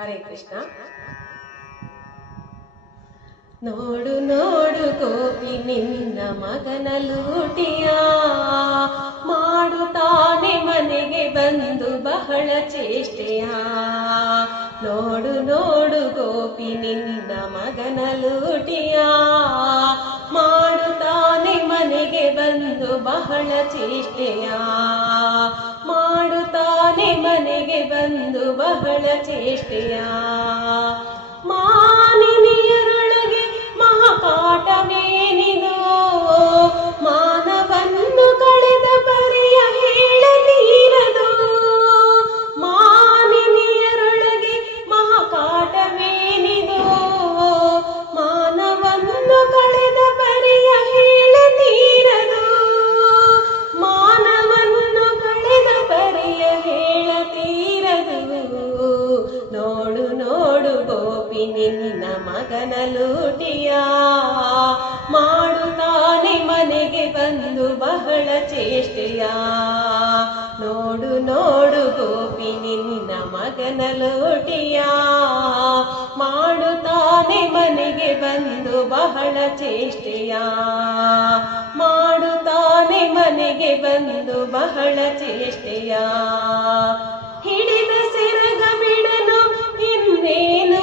ಹರೇ ಕೃಷ್ಣ. ನೋಡು ನೋಡು ಗೋಪಿ ನಿನ್ನ ಮಗನ ಲೂಟಿಯ, ಮಾಡುತ್ತಾನೆ ಮನೆಗೆ ಬಂದು ಬಹಳ ಚೇಷ್ಟೆಯ. ನೋಡು ನೋಡು ಗೋಪಿ ನಿನ್ನ ಮಗನ ಲೂಟಿಯ, ಮಾಡುತ್ತಾನೆ ಮನೆಗೆ ಬಂದು ಬಹಳ ಚೇಷ್ಟೆಯ. ಮಾಡುತ್ತಾನೆ ಮನೆಗೆ ಬಂದು ಬಹಳ ಚೇಷ್ಟೆಯ. ಮಾನಿನಿಯರೊಳಗೆ ಮಹಾಕಾಟವೇನಿದೋ, ಮಾನವನ್ನು ಕಳೆದ ಪರಿಯ ಹೇಳತೀರದು. ಮಾನಿನಿಯರೊಳಗೆ ಮಹಾಕಾಟವೇನಿದೋ, ಮಾನವನ್ನು ಕಳೆದ ಪರಿಯ ಹೇಳತೀರದು. ಮಾನವನ್ನು ಕಳೆದ ಪರಿಯ ಹೇಳತೀರದು. ನೋಡು ನೋಡು ಗೋಪಿ ನಿನ್ನ ಮಗನ ಲೂಟಿಯ, ಮಾಡುತ್ತಾನೆ ಮನೆಗೆ ಬಂದು ಬಹಳ ಚೇಷ್ಟೆಯ. ನೋಡು ನೋಡು ಗೋಪಿ ನಿನ್ನ ಮಗನ ಲೂಟಿಯ, ಮಾಡುತ್ತಾನೆ ಮನೆಗೆ ಬಂದು ಬಹಳ ಚೇಷ್ಟೆಯ. ಮಾಡುತ್ತಾನೆ ಮನೆಗೆ ಬಂದು ಬಹಳ ಚೇಷ್ಟೆಯ. ಹಿಡಿದ ಸೆರಗ ಬಿಡನು ಇನ್ನೇನು